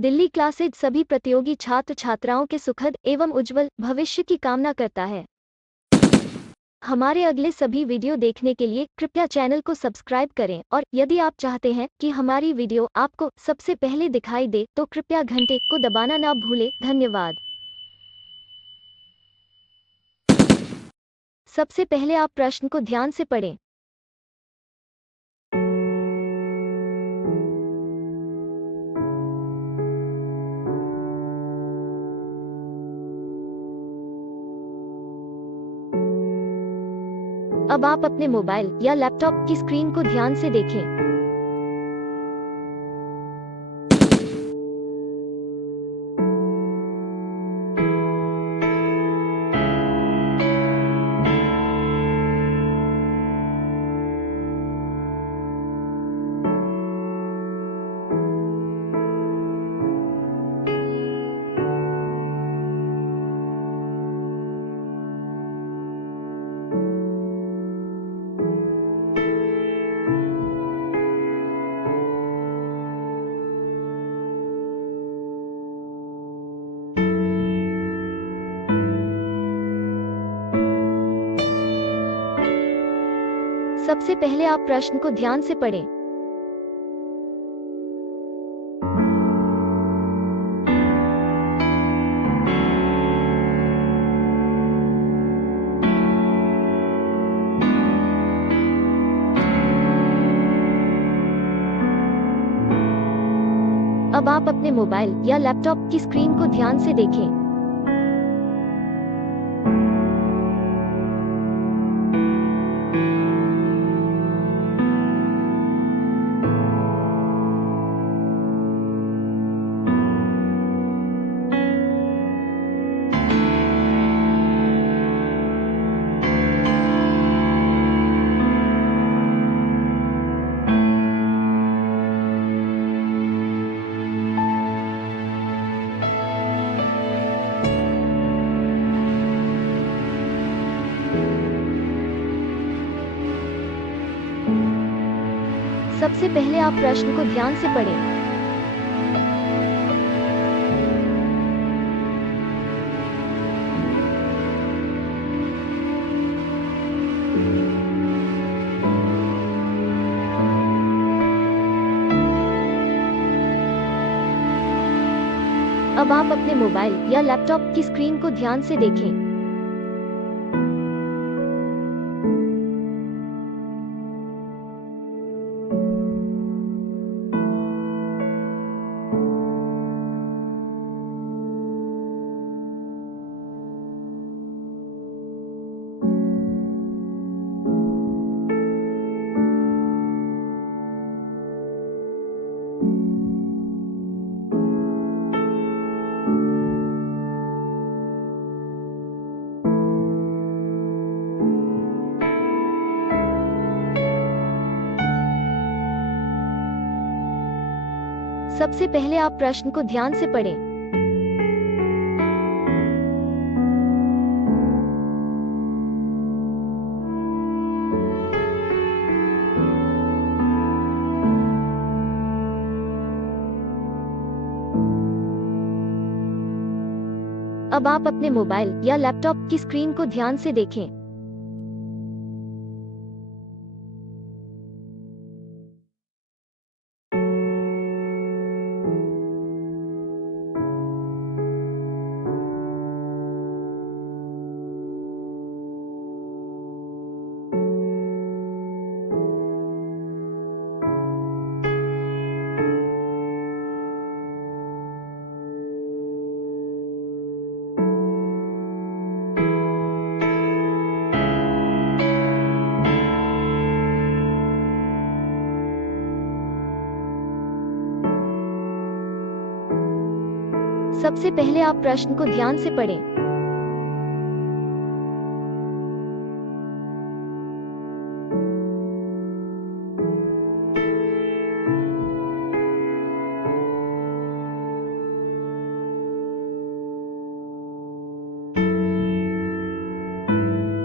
Delhi classes सभी प्रतियोगी छात्र छात्राओं के सुखद एवं उज्जवल भविष्य की कामना करता है। हमारे अगले सभी वीडियो देखने के लिए कृपया चैनल को सब्सक्राइब करें और यदि आप चाहते हैं कि हमारी वीडियो आपको सबसे पहले दिखाई दे तो कृपया घंटे को दबाना ना भूलें। धन्यवाद। सबसे पहले आप प्रश्न को ध्यान से पढ़ें। अब आप अपने मोबाइल या लैपटॉप की स्क्रीन को ध्यान से देखें। सबसे पहले आप प्रश्न को ध्यान से पढ़ें। अब आप अपने मोबाइल या लैपटॉप की स्क्रीन को ध्यान से देखें। सबसे पहले आप प्रश्न को ध्यान से पढ़ें। अब आप अपने मोबाइल या लैपटॉप की स्क्रीन को ध्यान से देखें। सबसे पहले आप प्रश्न को ध्यान से पढ़ें। अब आप अपने मोबाइल या लैपटॉप की स्क्रीन को ध्यान से देखें। सबसे पहले आप प्रश्न को ध्यान से पढ़ें।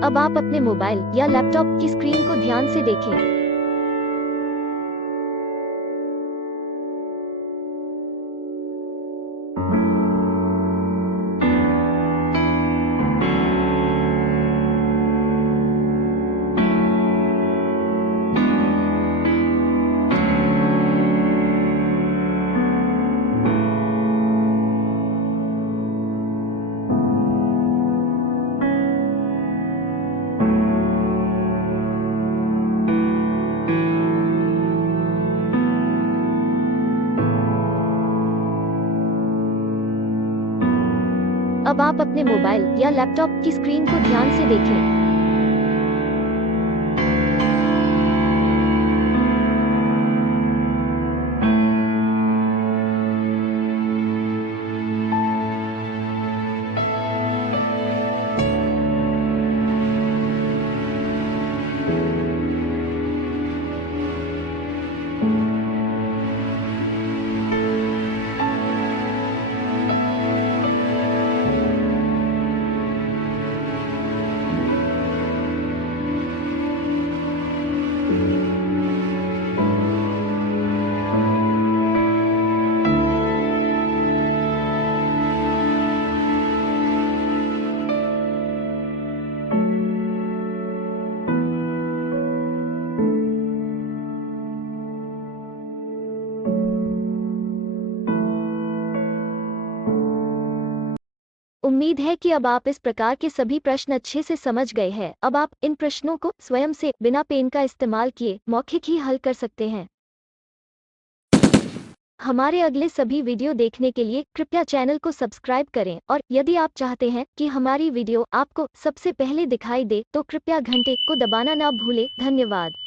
अब आप अपने मोबाइल या लैपटॉप की स्क्रीन को ध्यान से देखें। अब आप अपने मोबाइल या लैपटॉप की स्क्रीन को ध्यान से देखें। उम्मीद है कि अब आप इस प्रकार के सभी प्रश्न अच्छे से समझ गए हैं। अब आप इन प्रश्नों को स्वयं से बिना पेन का इस्तेमाल किए मौखिक ही हल कर सकते हैं। हमारे अगले सभी वीडियो देखने के लिए कृपया चैनल को सब्सक्राइब करें और यदि आप चाहते हैं कि हमारी वीडियो आपको सबसे पहले दिखाई दे तो कृपया घंटे को दबाना ना भूलें। धन्यवाद।